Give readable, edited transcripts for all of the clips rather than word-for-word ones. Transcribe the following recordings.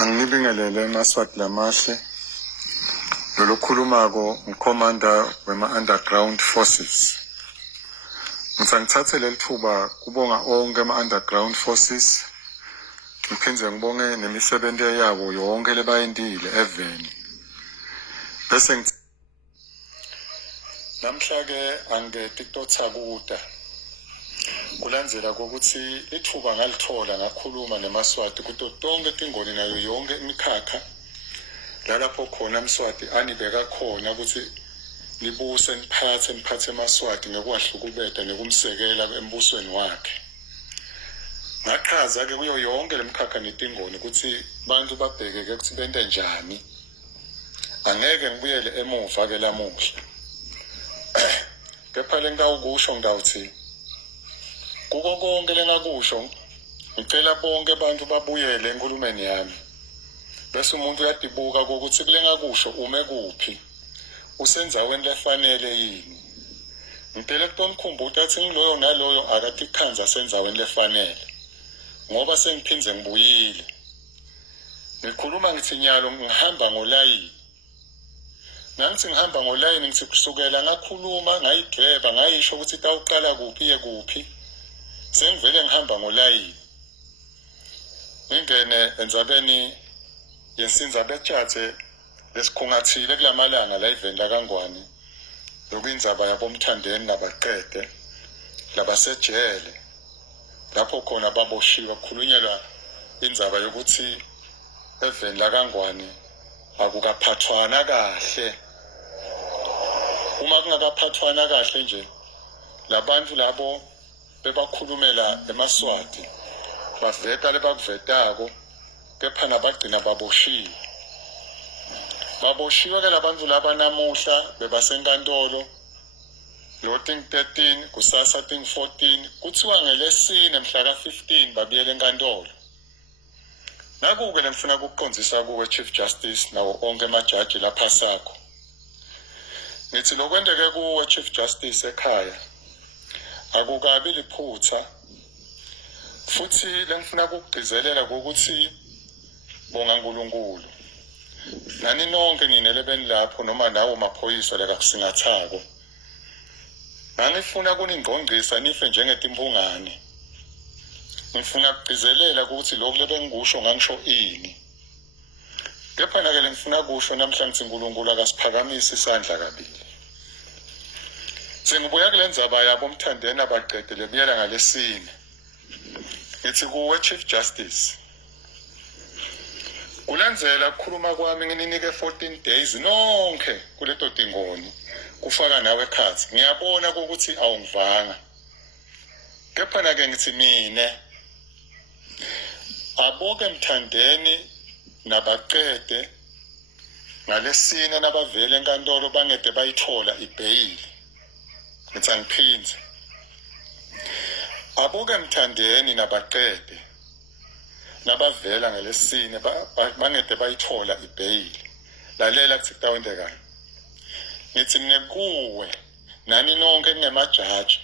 Angibingelele emaswati lamahle lolokhulumako uCommander wema-Underground Forces. Ngithathe leli thuba kubonga onke ama-Underground Forces. Ngiphinde ngibonge nemisebenzi yabo yonke lebayendile eveni. Bese namhla-ke angeke kuda kulandzela kokuthi ithuba ngalithola ngakhuluma nemaswati kuto tonke tingoni nayo yonke imikhakha lalapho khona Mswati anibeka khona ukuthi libuse niphathe emaswati ngekwahlukubeda nekumsekela embusweni wakhe. Ngachaza-ke kuyo yonke lemkhakha netingoni ukuthi bantu babheke-ke ukuthi bente njani. Angeke ngibuyele emuva-ke lamuhla. Kepha lengawukusho ngawuthi kuko konke lengakusho ngicela bonke abantu babuyele enkulumeni yami. Bese umuntu uyadibuka ukuthi kulengakusho ume kuphi. Usenzaweni lefanele yini. Ngicela ukunikhumbuza ukuthi ngiloyo naloyo akathi ikhanza senzaweni lefanele. Ngoba sengiphindze ngibuyile. Ngikhuluma ngithi nyalo ngihamba ngolayini. Nangithi ngihamba ngolayini ngithi kusukela ngakhuluma ngayidweba ngayisho ukuthi tawuqala kuphi iye kuphi. Sengivele ngihamba ngolayini. Ngingene endzabeni yesinza betshathe lesikhungathile kulamalanga la iveni laKangwane. Lokuyindzaba yabomthandeni nabaqede labasejele. Lapho khona baboshiwe kukhulunyelwa indzaba yokuthi eveni laKangwane akukaphathwana kahle. Uma kungakaphathwana kahle nje labantu labo bebakhulumela emaswati baveta lebakuvetako kepha nabagcina baboshiwe. Baboshiwe-ke labantu laba namuhla bebasenkantolo loting 13 kusasa ting 14 kuthiwa ngelesine mhla ka-15 babuyele enkantolo. Naku-ke ngifuna ukukuqondzisa kuwe Chief Justice nawo onke amajaji lapha sakho. Ngithi lokwendeke kuwe Chief Justice ekhaya akukabi liphutha. Futhi lengifuna ukugcizelela ukuthi bonga uNkulunkulu. Nani nonke ninelebeni lapho noma nawo maphoyisa lakakusingathako. Ngifuna kuningqongqisa nife njengetimpungane. Ngifuna ukugcizelela ukuthi lokho lebengikusho ngangisho ini. Kepha nake ngifuna kusho namhla ngithi uNkulunkulu akasiphakamise isandla kabili. Sengibuya kule ndzaba yabo omthandeni abaqede lebuyela ngalesine. Ngithi kuwe Chief Justice. Kulandzela ukukhuluma kwami ngininike 14 days nonke kuleto tingoni kufaka nawe khathi. Ngiyabona ukuthi awungivanga. Kepha nake ngithi mine aboke mthandeni nabaqede ngalesine nabavele enkantolo bangede bayithola ibail. Ngithi angiphindze. Aboke mthandeni nabaqede nabavela ngalesine bangede bayithola ibail. Lalela kuthi kutawendekani. Ngithi mine kuwe nani nonke ningemajaji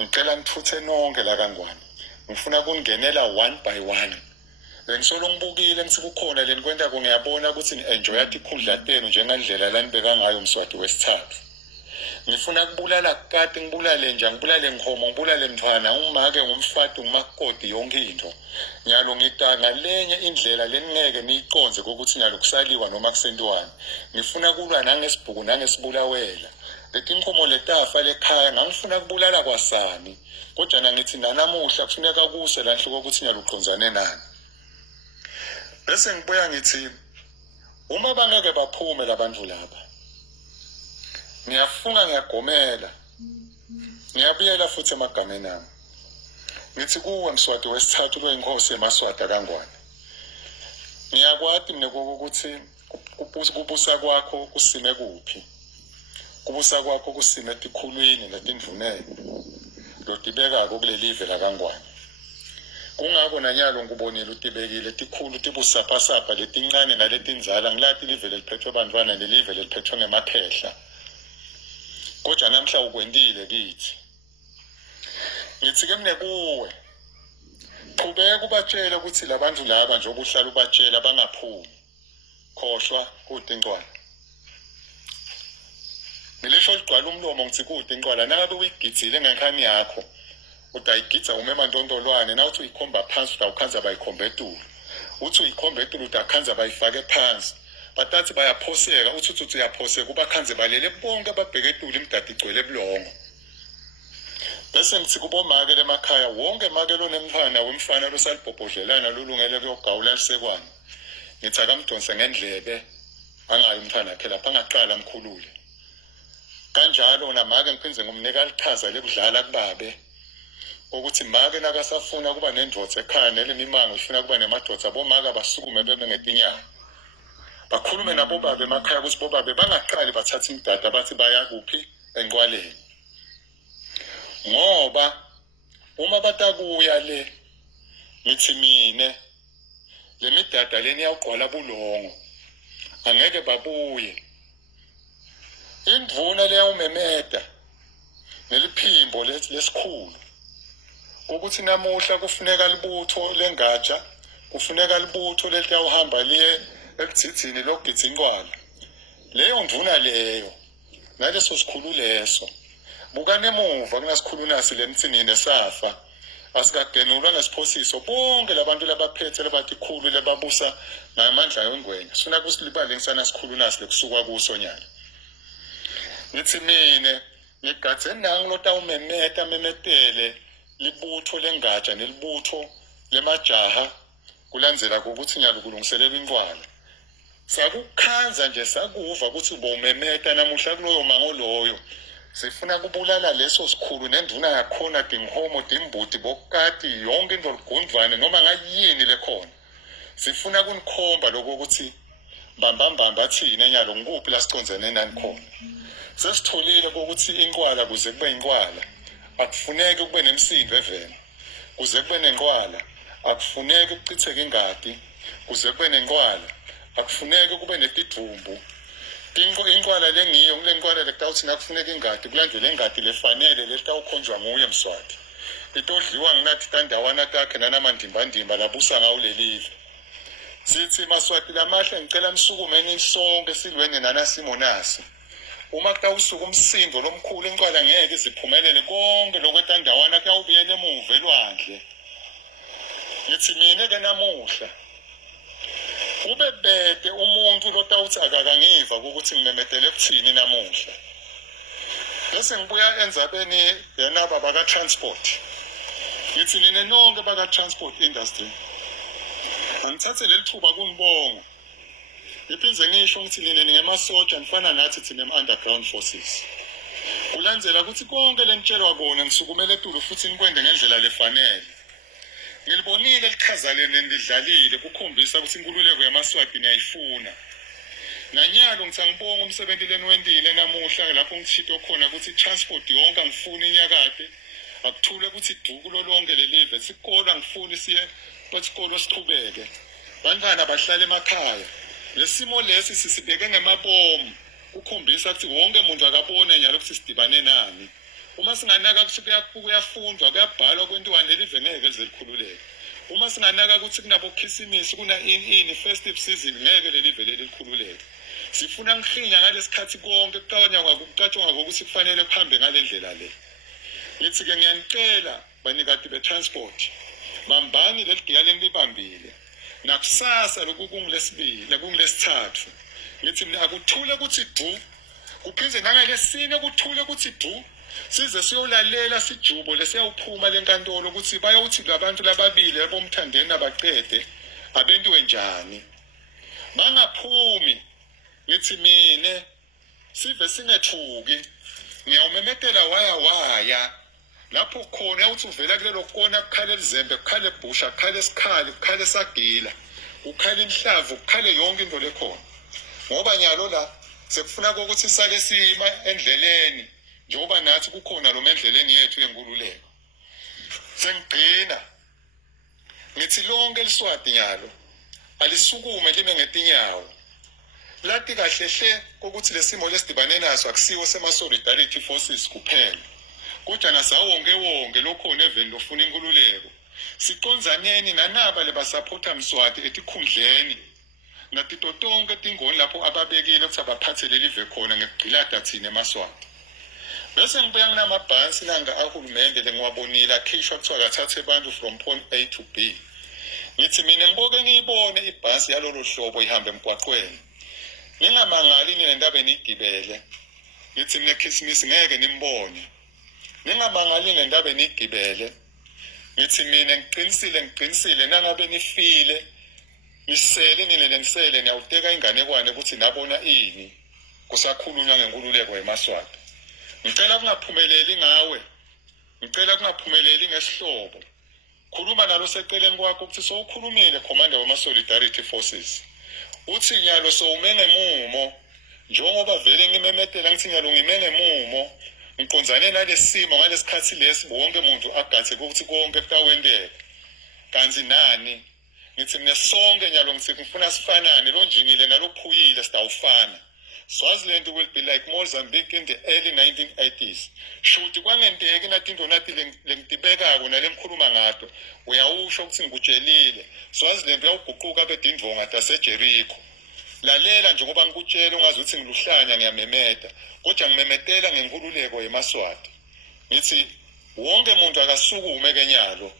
ngicela nithuthe nonke la Kangwane. Ngifuna kungenela one by one. Bengisolo ngibukile ngithi kukhona leni kwenta ngiyabona ukuthi ni-enjoya tikhundla tenu njengendlela lanibeka ngayo Mswati wesithathu. Ngifuna kubulala kukade ngibulale nje ngibulale ngihoma ngibulale mthwana umake ngumfati ngumakoti yonke into. Nyalo ngidanga lenye indlela leningeke niyiconze ukuthi nyalo kusaliwa noma kusentiwani. Ngifuna kulwa nangesibhuku nangesibulawela. Leti inkomo letafa lekhaya ngangifuna kubulala kwasani. Kodwa nangithi nanamuhla kufuneka kuse la nhluko ukuthi nyalo uqonzane nani. Bese ngibuya ngithi uma bangeke baphume labantu laba. Ngiyafunga ngiyagomela. Ngiyabiyela futhi emagameni ami. Ngithi kuwe Mswati wesithathu lo inkosi emaswati aKangwane. Ngiyakwati mina ukuthi kubusa kwakho kusime kuphi. Kubusa kwakho kusime etikhulwini letindvuneni. Lotibeka kule live la Kangwane. Kungako nanyalo ngubonile utibekile tikhulu tibusapha letincane naletinzala ngilati live leliphethwe abantwana nelive leliphethwe ngemaphehla. Kodwa namhla ukwendile kithi. Ngithi ke mine kuwe qhubeka ubatshela ukuthi labantu laba nje obuhlala ubatshela bangaphumi khohlwa kuDingcwala. Ngilisho ligcwala umlomo ngithi kuDingcwala nangabe uyigitsile ngenkani yakho utayigitsa umemandondolwane na uthi uyikhomba phansi utawukhanza bayikhomba etulo uthi uyikhomba etulo utakhanza bayifake phansi batathi bayaphoseka uthi uyaphoseka ubakhanze balele bonke ababheke etulo imdadi igcwele ebulongo. Bese ngithi kubomake emakhaya wonke make lonemntwana wemfana losalibhobhodlelana lolungele kuyogawula lisekwane ngithi akamdonse ngendlebe angayi umntwana wakhe lapha angaqala amkhulule. Kanjalo namake ngiphinze ngumnika lichaza lekudlala kubabe ukuthi make nakasafuna kuba nendvodza ekhaya nelemimango ifuna kuba nemadvodza bomake abasukume bebe ngetinyawo bakhulume nabo babe emakhaya ukuthi bobabe bangaqali bathatha imdada bathi baya kuphi enqwaleni ngoba uma batakuya le ngithi mine le midada leni yawugqwala bulongo angeke babuye. Indvuna leyawumemeda neliphimbo lesikhulu ukuthi namuhla kufuneka libutho lengatsha kufuneka libutho letawuhamba liye ekudzidini lokugidza inqwala leyo ndvuna leyo naleso sikhulu leso bukane emuva kunasikhulu nasi lemtsinini S.I.S.F asikagenulwa ngesiphosiso bonke labantu labaphethe labathi khulu lababusa ngamandla yongwenya sifuna kusilibale ngisana sikhulu nasi lekusuka kuso nyalo. Ngithi mine ngigadze nangu lotawumemeta memetele libutho lengatsha nelibutho lemajaha kulandzela ukuthi nyalo kulungiselela inqwala sakukhanza nje sakuva ukuthi bomemeta namuhla kuloyo mango loyo sifuna kubulala leso sikhulu nenduna yakhona dingihomo dimbuti bokati yonke into ligundvane noma ngayini lekhona sifuna kunikhomba lokho ukuthi mbambambamba thina nyalo ngikuphi la sicondzene nani khona. Sesitholile ukuthi inqwala kuze kube inqwala akufuneki kube nemsindo eveni kuze kube nenqwala akufuneki ukuchitheke ingadi kuze kube nenqwala akufuneki kube netidumbu. Inqwala lengiyo kule nqwala lekutawuthi nakufuneka ingadi kulandele ingadi lefanele letawukhonjwa nguye Mswati itodliwa nginathi tandawana takhe nanamandimbandimba labusa ngawo lelive. Sithi Maswati lamahle ngicela msukumeni sonke silweni nanasimo nasi uma kutawusuka umsindo lomkhulu inqwala ngeke ziphumelele konke lokwetandawana kuyawubuyela emuva elwandle. Ngithi mina ke namuhla kube bede umuntu lotawuthi akakangiva ukuthi ngimemetele kuthini namuhla. Bese ngibuya endzabeni yenaba baka-transport ngithi nine nonke baka-transport industry angithathe leli thuba kunibonga ngiphinze ngisho ukuthi nine ngemasoja ngifana nathi thina underground forces kulandzela ukuthi konke lenitshelwa kona ngisukumele etulo futhi nikwende ngendlela lefanele. Ngilibonile lichaza lendidlalile kukhombisa ukuthi inkululeko yamaswati niyayifuna nanyalo ngithi angibonga umsebenzi leniwendile namuhla lapho ngithito khona ukuthi transport yonke angifuni inyakade akuthule ukuthi iduku lolonke lelive sikolo angifuni siye kwesikolo siqhubeke bantwana bahlala emakhaya lesimo lesi sisibeke ngemabomu ukukhombisa ukuthi wonke umuntu akabone nyalo ukuthi sidibane nani. Uma singanaka ukuthi kuyafundwa kuyabhalwa kwentiwane lelive ngeke likhululeke. Uma singanaka ukuthi kunabo khisimisi kuna ini festive season ngeke lelive likhululeke. Sifuna ngihinya ngalesikhathi konke kucatshwa ngokuthi kufanele kuhambe ngalendlela le. Ngithi ke ngiyanicela banikati betransport bambani lelidiya lenibambile nakusasa lokungulesibili lokungulesithathu ngithi mina akuthule ukuthi du kuphinze nangalesine kuthule ukuthi du size siyolalela sijubo lesiyawuphuma lenkantolo ukuthi bayawuthi labantu lababili bomthandeni abaqede abentuwe njani bangaphumi. Ngithi mine sive singethuki ngiyawumemetela waya lapho khona uthi uvela kulelo kona kukhale izembe kukhale busha kukhale isikhali kukhale sagila kukhale inhlavu kukhale yonke into lekhona ngoba nyalo la sekufuna ukuthi sake sima endleleni njengoba nathi kukhona lo mendleleni yethu yenkululeko. Sengigcina ngithi lonke liswati nyalo alisukume libe ngetinyawo lati kahlehle ukuthi lesimo lesidibane naso akusiwo sema-solidarity forces kuphela kodwa nasawonke lokhona eveni lofuna inkululeko siconzaneni nanaba lebasapota Mswati etikhundleni natito tonke tingoni lapho ababekile ukuthi abaphathele live khona ngegqilada thina eMaswati. Bese ngibuya nginamabhansi nanga ahulumende lengiwabonile akhishwa kuthiwa kathathe abantu from point A to B. Ngithi mina ngiboke ngiyibone ibhasi yalolu hlobo ihamba emgwaqweni. Ningamangali nendaba enigibele. Ngithi mina Christmas ngeke nimbone. Ningamangali nendaba enigibele. Ngithi mina ngiqinisile nangabe nifile nisele nilenisele niyawuteka inganekwane ukuthi nabona ini kusakhulunywa ngenkululeko eMaswati. Ngicela kungaphumeleli ngawe. Ngicela kungaphumeleli ngesihlobo. Khuluma nalo seceleni kwakho ukuthi sowukhulumile commander wama Solidarity Forces. Uthi nyalo sowumene mumo njengoba vele ngimemetela ngithi nyalo ngimene mumo ngiqonzane nalesimo ngalesikhathi lesi bonke umuntu agathe ukuthi konke kutawendeka. Kanzi nani ngithi mina sonke nyalo ngithi ngifuna sifanane lonjingile nalophuyile sitawufana. Swaziland will be like Mozambique in the early 1980s. Shuthi kwangenteki natinto nathi lengitibekako nalemkhuluma ngato. Uyawusho ukuthi ngikutshelile. Swaziland uyawuguquka bedindvonga taseJericho. Lalela nje ngoba ngikutshela ungazi ukuthi ngiluhlanya ngiyamemeta. Kodwa ngimemetela ngenkululeko eMaswati. Ngithi wonke umuntu akasukume kenyalo.